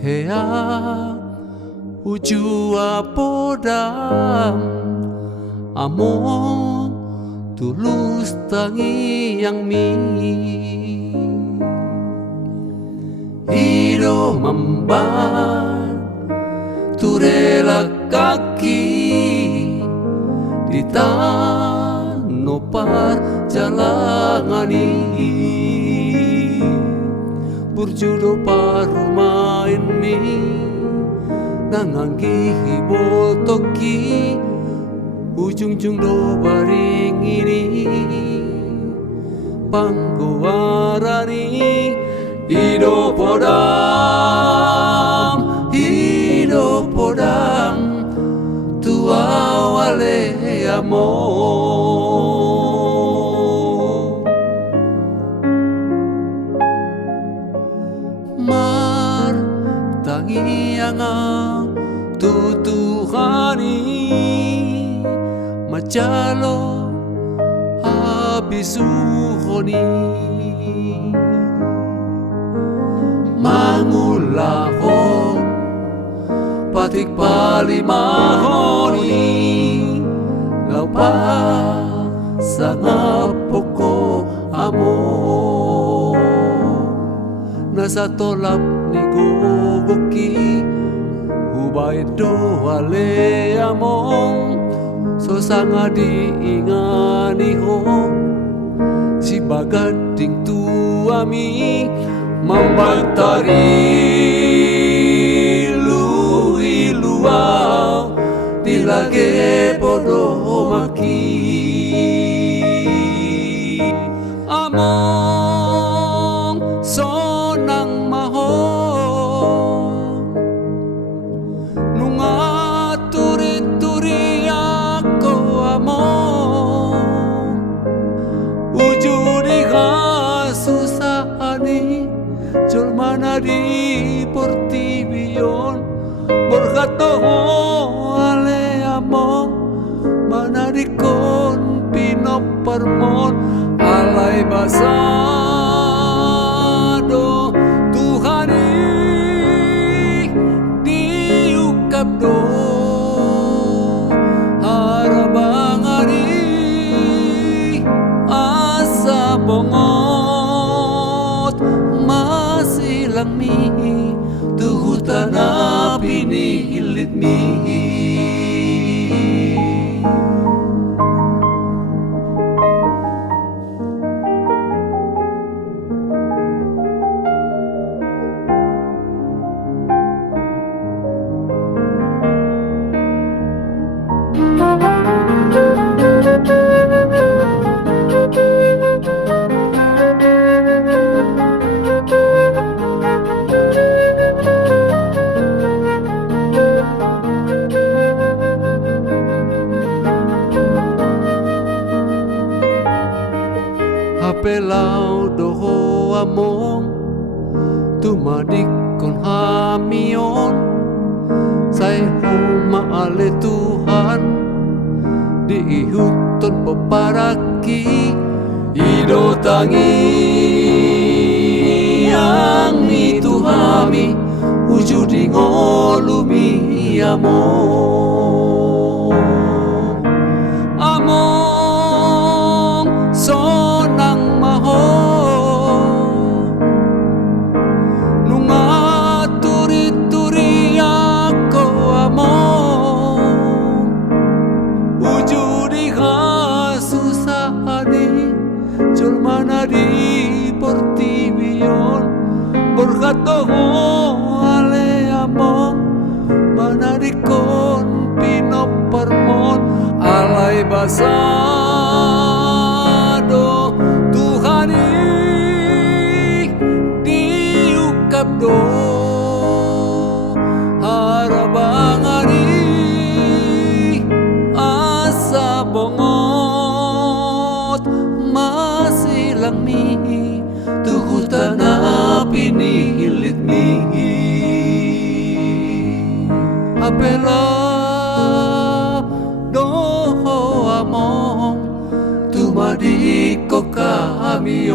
hea ujua podam among tulus tangi yang mi ido memban turela kaki di tano perjalangani burjudo parumain mi nanganggi botoki ujung-ujung do baring ini pangguarani hidup podam tua wale amor mar tangiang tutuhani macalo habisuhoni mangulahon patik palimahoni laupa sangapoko amo nasa tolap ni gogoki ubay do wale among so sanga diingani ho si bagading tuami membantari luau dilage bodoh maki among sonang maho nunga turi-turi ako among ujudi kasusahani jol mana di portibion borgato ale among mana di kon pinoparmon alay basado Tuhani diukap do harabangani asa bongot masilang mi tuhutan na pinilit mi Pelau doho among tumadik kon hamion say huma ale Tuhan diihuton peparaki ido tangi yang itu hami ujudi ngolumi among sonang maho nunga turi-turi ako among ujudi kasusahani jol mana di portibion borgato ale among mana di kon pinoparmon alay basado Tuhani diukap do harabangani asa bongot masilang mi tuhutan na pinilit mi apela doho among tumadik ko kami